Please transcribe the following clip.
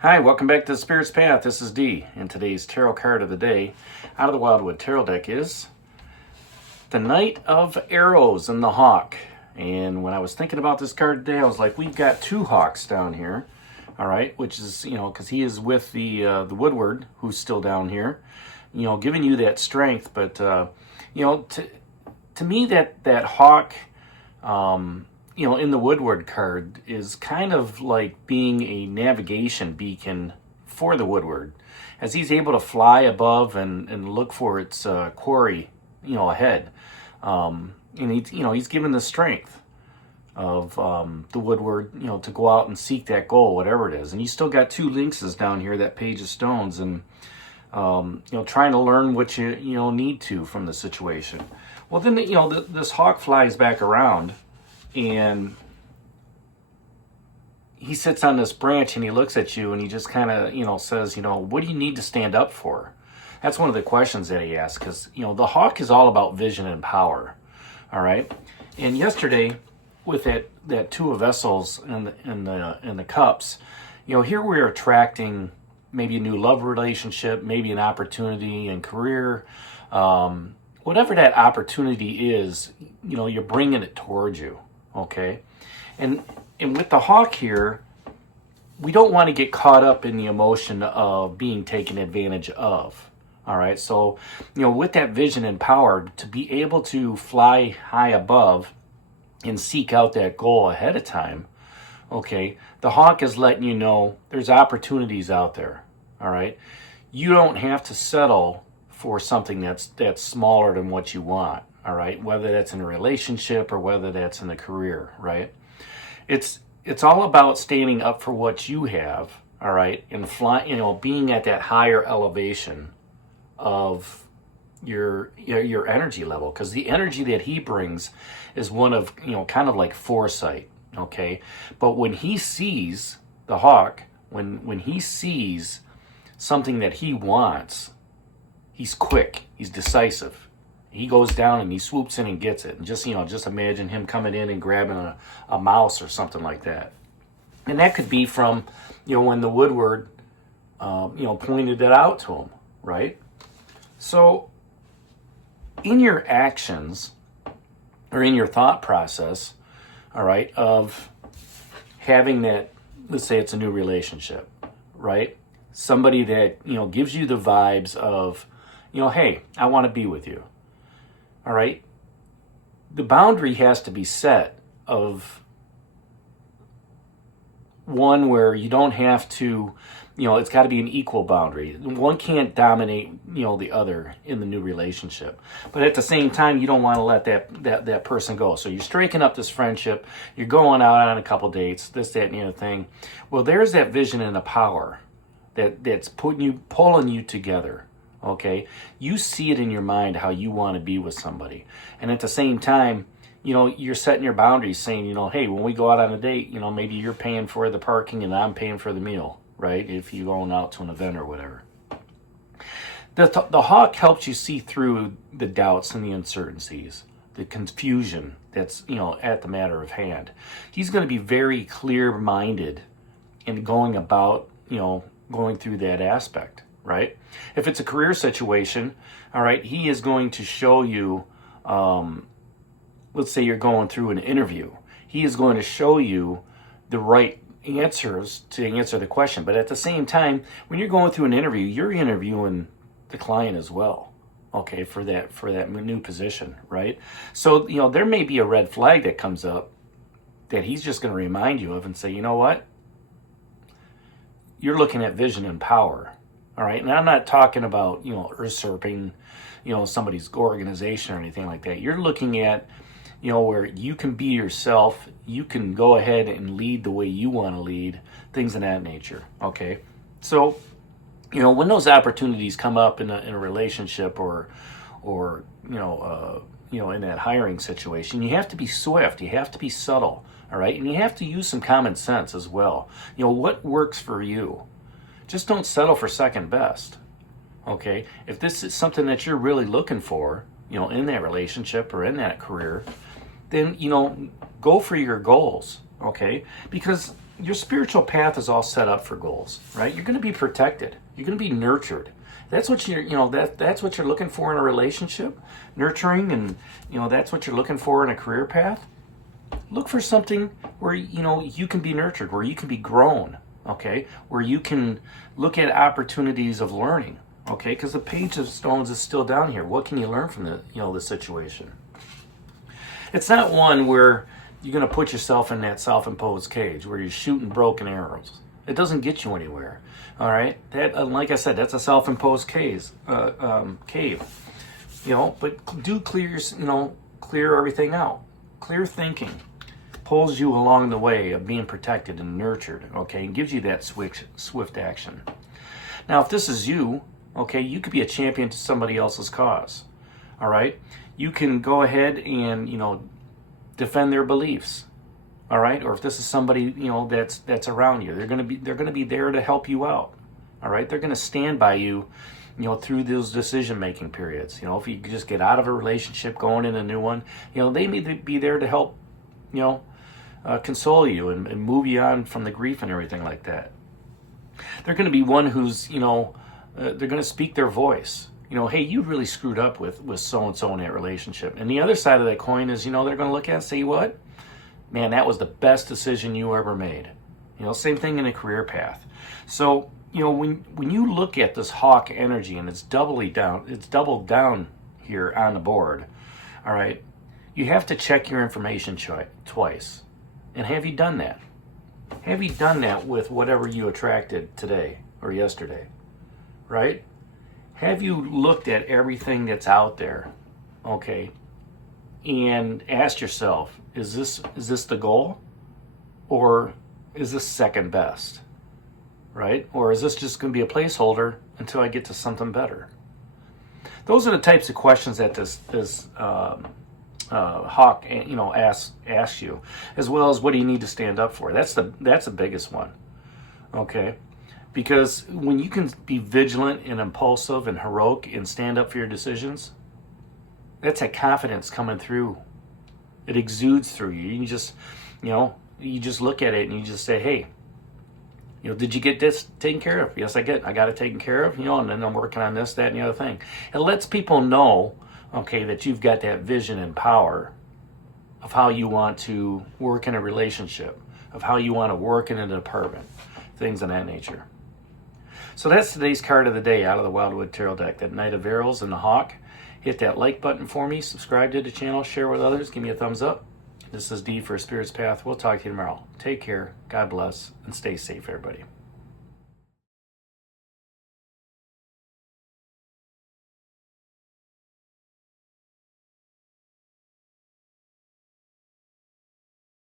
Hi, welcome back to the Spirit's Path. This is D, and today's tarot card of the day out of the Wildwood Tarot deck is the Knight of Arrows and the Hawk. And when I was thinking about this card today, I was like, we've got two hawks down here, all right, which is, because he is with the Woodward, who's still down here, giving you that strength. But, to me, that hawk, in the Woodward card is kind of like being a navigation beacon for the Woodward, as he's able to fly above and look for its quarry, ahead. And he's given the strength of the Woodward, to go out and seek that goal, whatever it is. And you still got two lynxes down here, that page of stones, and trying to learn what you need to from the situation. Well, then this hawk flies back around, and he sits on this branch and he looks at you and he just kind of, says, what do you need to stand up for? That's one of the questions that he asks, because, the hawk is all about vision and power. All right. And yesterday with that two of vessels and the cups, here we're attracting maybe a new love relationship, maybe an opportunity in career, whatever that opportunity is, you're bringing it towards you. Okay, and with the hawk here, we don't want to get caught up in the emotion of being taken advantage of. All right, so with that vision and power to be able to fly high above and seek out that goal ahead of time. Okay, the hawk is letting you know there's opportunities out there. All right, you don't have to settle for something that's smaller than what you want. All right, whether that's in a relationship or whether that's in a career, right? It's all about standing up for what you have, all right, and being at that higher elevation of your energy level, because the energy that he brings is one of kind of like foresight, okay? But when he sees the hawk, when he sees something that he wants, he's quick, he's decisive. He goes down and he swoops in and gets it. And just imagine him coming in and grabbing a mouse or something like that. And that could be from, when the Woodward, pointed it out to him, right? So in your actions or in your thought process, all right, of having that, let's say it's a new relationship, right? Somebody that, gives you the vibes of, hey, I want to be with you. All right, the boundary has to be set of one where you don't have to, it's got to be an equal boundary. One can't dominate, the other in the new relationship. But at the same time, you don't want to let that person go. So you're striking up this friendship. You're going out on a couple dates, this, that, and the other thing. Well, there's that vision and the power that's pulling you together. Okay, you see it in your mind how you want to be with somebody, and at the same time, you're setting your boundaries, saying, hey, when we go out on a date, maybe you're paying for the parking and I'm paying for the meal, right? If you're going out to an event or whatever. The hawk helps you see through the doubts and the uncertainties, the confusion that's at the matter of hand. He's going to be very clear-minded in going about going through that aspect. Right? If it's a career situation, all right, he is going to show you, let's say you're going through an interview. He is going to show you the right answers to answer the question. But at the same time, when you're going through an interview, you're interviewing the client as well, okay, for that new position, right? So, there may be a red flag that comes up that he's just going to remind you of and say, you know what? You're looking at vision and power. All right, and I'm not talking about, usurping, somebody's organization or anything like that. You're looking at, where you can be yourself, you can go ahead and lead the way you want to lead, things of that nature, okay? So, when those opportunities come up in a relationship or in that hiring situation, you have to be swift, you have to be subtle, all right? And you have to use some common sense as well. What works for you? Just don't settle for second best, okay? If this is something that you're really looking for, in that relationship or in that career, then, go for your goals, okay? Because your spiritual path is all set up for goals, right? You're going to be protected. You're going to be nurtured. That's what that's what you're looking for in a relationship, nurturing, and that's what you're looking for in a career path. Look for something where you can be nurtured, where you can be grown, okay? Where you can look at opportunities of learning, okay? Because the Page of Stones is still down here. What can you learn from the situation? It's not one where you're going to put yourself in that self-imposed cage where you're shooting broken arrows. It doesn't get you anywhere. All right, that like I said, that's a self-imposed cave. But do clear everything out. Clear thinking pulls you along the way of being protected and nurtured. Okay, and gives you that swift action. Now, if this is you, okay, you could be a champion to somebody else's cause. All right, you can go ahead and defend their beliefs. All right, or if this is somebody that's around you, they're gonna be there to help you out. All right, they're gonna stand by you, through those decision making periods. If you just get out of a relationship, going in a new one, they may be there to help, console you and move you on from the grief and everything like that. They're gonna be one who's they're gonna speak their voice. Hey, you really screwed up with so and so in that relationship. And the other side of that coin is, they're gonna look at it and say, what? Man, that was the best decision you ever made. Same thing in a career path. So, when you look at this hawk energy and it's doubled down here on the board, all right, you have to check your information twice. And have you done that? Have you done that with whatever you attracted today or yesterday, right? Have you looked at everything that's out there, okay, and asked yourself, is this the goal, or is this second best, right? Or is this just going to be a placeholder until I get to something better? Those are the types of questions that this hawk asks you, as well as what do you need to stand up for. That's the biggest one, okay? Because when you can be vigilant and impulsive and heroic and stand up for your decisions, that's that confidence coming through. It exudes through you. You just look at it and you just say, hey, did you get this taken care of? Yes, I got it taken care of, and then I'm working on this, that, and the other thing. It lets people know, okay, that you've got that vision and power of how you want to work in a relationship, of how you want to work in an apartment, things of that nature. So that's today's card of the day out of the Wildwood Tarot deck, that Knight of Arrows and the Hawk. Hit that like button for me, subscribe to the channel, share with others, give me a thumbs up. This is D for Spirit's Path. We'll talk to you tomorrow. Take care, God bless, and stay safe, everybody.